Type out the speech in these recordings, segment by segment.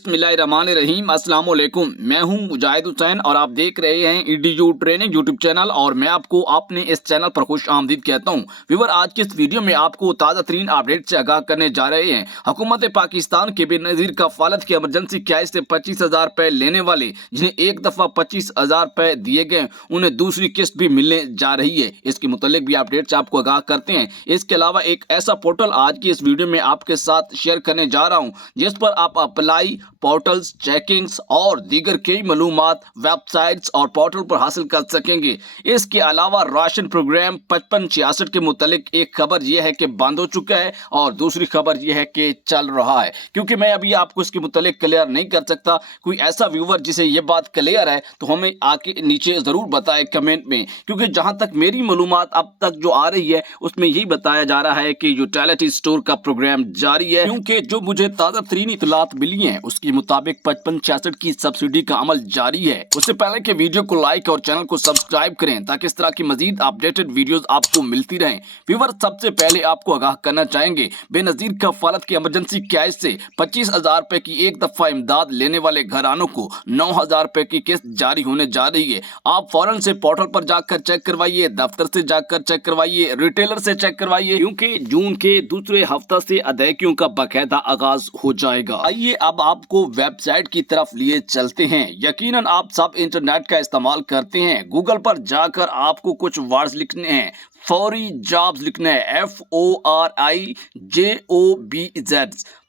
बिस्मिल्लाहिर्रहमानिर्रहीम। अस्सलाम वालेकुम। मैं हूं मुजाहिद हुसैन और आप देख रहे हैं EDU ट्रेनिंग यूट्यूब चैनल और मैं आपको अपने इस चैनल पर खुश आमदीद कहता हूं। व्यूअर, आज की इस वीडियो में आपको ताज़ा तरीन अपडेट से आगाह करने जा रहे हैं। हुकूमत पाकिस्तान के बेनज़ीर कफ़ालत की एमरजेंसी कैश से 25,000 रुपये लेने वाले जिन्हें एक दफ़ा 25,000 रुपये दिए गए उन्हें दूसरी किस्त भी मिलने जा रही है। इसके मुतालिक भी अपडेट से आपको आगाह करते हैं। इसके अलावा एक ऐसा पोर्टल आज की इस वीडियो में आपके साथ शेयर करने जा रहा हूँ जिस पर आप अप्लाई, पोर्टल्स, चेकिंग्स और दीगर कई मालूमात वेबसाइट्स और पोर्टल पर हासिल कर सकेंगे। इसके अलावा राशन प्रोग्राम 5566 के मुतालिक एक खबर यह है कि बंद हो चुका है और दूसरी खबर यह है कि चल रहा है। क्योंकि मैं अभी आपको इसके मुतालिक क्लियर नहीं कर सकता, कोई ऐसा व्यूवर जिसे ये बात क्लियर है तो हमें आके नीचे ज़रूर बताए कमेंट में। क्योंकि जहाँ तक मेरी मालूमात अब तक जो आ रही है उसमें यही बताया जा रहा है कि यूटिलिटी स्टोर का प्रोग्राम जारी है। क्योंकि जो मुझे ताज़ा तरीन इतलात मिली हैं उसके मुताबिक 5566 की सब्सिडी का अमल जारी है। उससे पहले कि वीडियो को लाइक और चैनल को सब्सक्राइब करें ताकि इस तरह की मजीद अपडेटेड वीडियोस आपको मिलती रहें। व्यूअर, सबसे पहले आपको आगाह करना चाहेंगे बेनजीर कफ़ालत की इमरजेंसी कैश से 25,000 रुपए की एक दफा इमदाद लेने वाले घरानों को 9,000 रुपए की किस्त जारी होने जा रही है। आप फौरन से पोर्टल पर जाकर चेक करवाइए, दफ्तर से जाकर चेक करवाइए, रिटेलर से चेक करवाइए, क्योंकि जून के दूसरे हफ्ते से अदायगियों का बाकायदा आगाज हो जाएगा। आइए अब आपको वेबसाइट की तरफ लिए चलते हैं। यकीनन आप सब इंटरनेट का इस्तेमाल करते हैं। गूगल पर जाकर आपको कुछ वर्ड्स लिखने हैं। फौरी जॉब्स लिखना है, FORIJOBZ।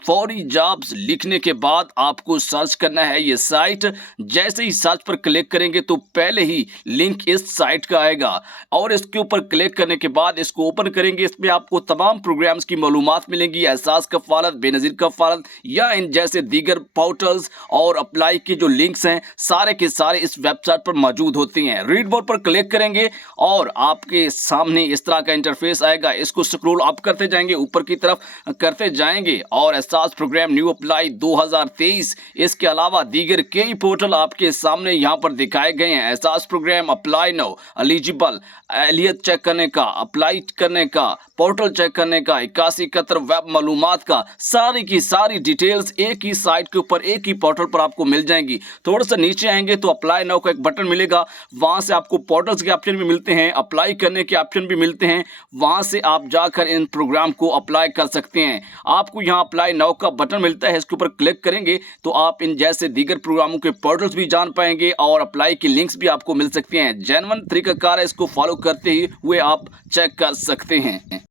फौरी जॉब्स लिखने के बाद आपको सर्च करना है ये साइट। जैसे ही सर्च पर क्लिक करेंगे तो पहले ही लिंक इस साइट का आएगा और इसके ऊपर क्लिक करने के बाद इसको ओपन करेंगे। इसमें आपको तमाम प्रोग्राम्स की मालूमात मिलेंगी। एहसास कफ़ालत, बेनज़ीर कफ़ालत या इन जैसे दीगर पोर्टल्स और अप्लाई के जो लिंक्स हैं सारे के सारे इस वेबसाइट पर मौजूद होते हैं। रीड मोर पर क्लिक करेंगे और आपके सामने इस तरह का इंटरफेस आएगा। इसको स्क्रॉल अप करते जाएंगे, ऊपर की तरफ करते जाएंगे और एहसास प्रोग्राम न्यू अप्लाई 2023, इसके अलावा दीगर कई पोर्टल आपके सामने यहाँ पर दिखाए गए हैं। Ehsaas program apply now, eligible, एहलियत चेक करने का, अप्लाई करने का, पोर्टल चेक करने का, 8171 वेब मालूमात का, सारी की सारी डिटेल्स एक ही साइट के ऊपर एक ही पोर्टल पर आपको मिल जाएंगी। थोड़ा सा नीचे आएंगे तो अप्लाई नाउ का एक बटन मिलेगा। वहां से आपको पोर्टल्स के ऑप्शन भी मिलते हैं, अप्लाई करने के ऑप्शन भी मिलते हैं। वहां से आप जाकर इन प्रोग्राम को अप्लाई कर सकते हैं। आपको यहाँ अप्लाई नाउ का बटन मिलता है, इसके ऊपर क्लिक करेंगे तो आप इन जैसे दीगर प्रोग्रामों के पोर्टल्स भी जान पाएंगे और अप्लाई की लिंक्स भी आपको मिल सकते हैं। जेन्युइन तरीकाकार है, इसको फॉलो करते हुए आप चेक कर सकते हैं।